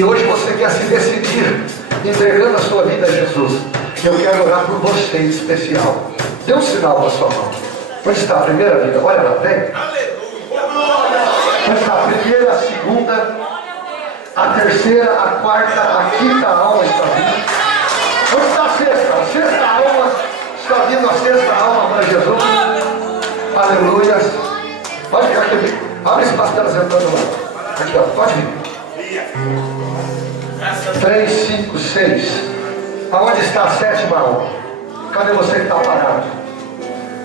e hoje você quer se decidir, entregando a sua vida a Jesus, eu quero orar por você em especial. Dê um sinal com a sua mão. Onde está a primeira vida? Olha lá, vem. Onde está a primeira, a segunda, a terceira, a quarta, a quinta alma está vindo. Onde está a sexta? A sexta alma está vindo, a sexta alma para Jesus. Aleluia. Pode ficar aqui. Abre espaço para elas entrando lá. Aqui, ó. Pode vir. 3, 5, 6. Aonde está a sétima alma? Cadê você que está parado?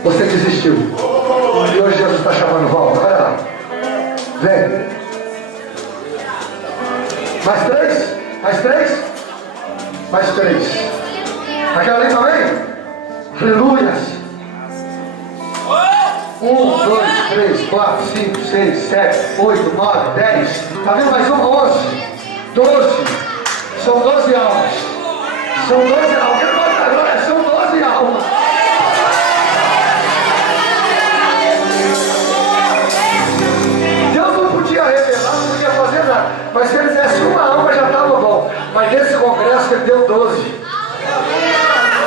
Você desistiu. E hoje Jesus está chamando, volta. Olha lá. Vem. Mais 3? Mais 3? Mais 3. Aquela ali também? Aleluias. 1, 2, 3, 4, 5, 6, 7, 8, 9, 10. Está vendo? Mais uma, 11, 12. São 12 almas. São 12 almas. Quem pode dar glória? São 12 almas. Deus não podia revelar, não podia fazer nada. Mas se ele desse uma alma já estava bom. Mas nesse congresso ele deu 12.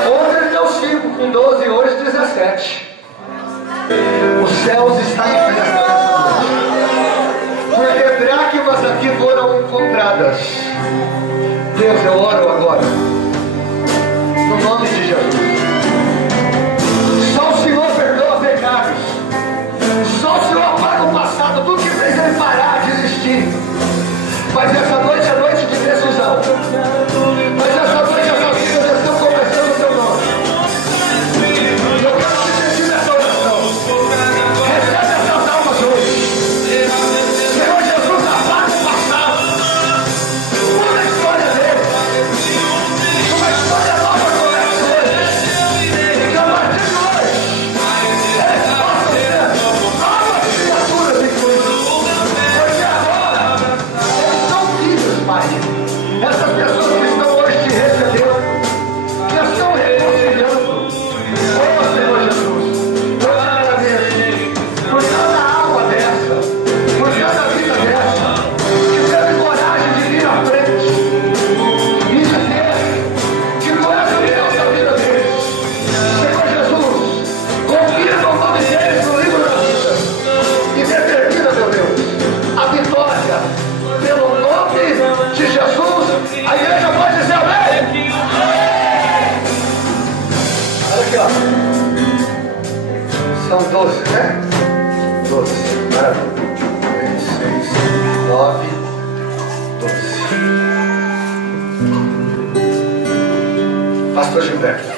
Ontem ele deu 5, com 12 e hoje 17. Os céus estão em festa nessa noite. Porque dracmas aqui foram encontradas. Deus, eu oro agora, no nome de Jesus. Só o Senhor perdoa pecados. Só o Senhor apaga o passado, tudo que fez ele parar de existir. Mas essa noite é noite de decisão. Mas essa noite as vidas estão começando o seu nome. E eu quero te pedir nessa oração. Recebe essas almas hoje. Senhor Jesus, apaga o passado. Muda a história dele. Uma história nova começa hoje. Que a partir de hoje, eles possam ser novas criaturas em Cristo. Porque agora, eles são filhos, Pai. Essas pessoas que estão hoje te recebendo, que estão reconciliando. Oh, Senhor Jesus, eu te agradeço por cada alma dessa, por cada vida dessa, que teve coragem de vir à frente e dizer que tu és o Deus da vida deles. Senhor Jesus, confirma o nome deles no livro da vida e determina, meu Deus, a vitória pelo nome de Jesus. A igreja pode dizer amém? Olha aqui, ó. São 12, né? 12. Maravilha. 3, 6, 9, 12. Pastor Gilberto,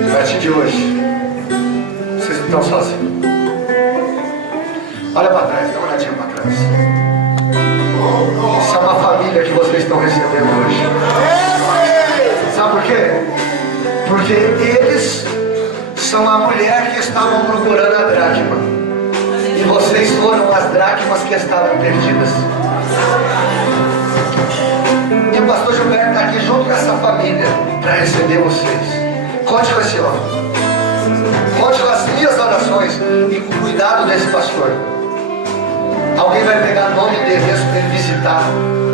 a partir de hoje, vocês não estão sozinhos. Olha para trás, dá uma olhadinha para trás. Isso é uma família que vocês estão recebendo hoje. Sabe por quê? Porque eles são a mulher que estavam procurando a dracma. E vocês foram as dracmas que estavam perdidas. E o pastor Gilberto está aqui junto com essa família para receber vocês. Conte com esse homem. Conte com as minhas orações e com o cuidado desse pastor. Alguém vai pegar nome e endereço para ele visitar.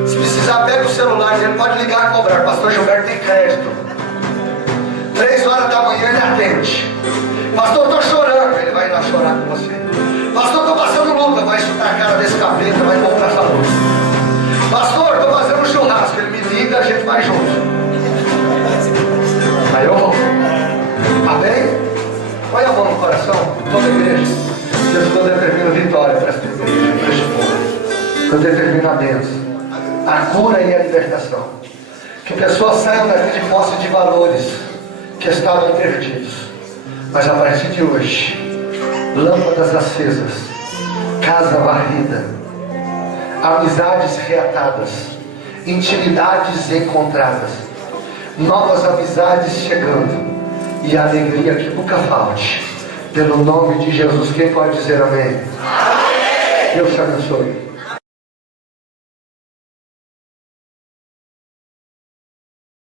Se precisar, pega o celular, ele pode ligar e cobrar. Pastor Gilberto tem crédito. 3 horas da manhã ele atende. Pastor, estou chorando. Ele vai ir lá chorar com você. Pastor, estou passando luta. Vai chutar a cara desse capeta, vai comprar essa luta. Pastor, estou fazendo um churrasco. Ele me liga, a gente vai junto. Aí eu vou. Amém? Põe a mão no coração, toda a igreja. Jesus, eu determino vitória para esta igreja, para este povo. Eu determino a bênção, a cura e a libertação. Que pessoas saiam daqui de posse de valores que estavam perdidos. Mas a partir de hoje, lâmpadas acesas, casa varrida, amizades reatadas, intimidades encontradas, novas amizades chegando e a alegria que nunca falte. Pelo nome de Jesus, quem pode dizer amém? Amém. Deus te abençoe.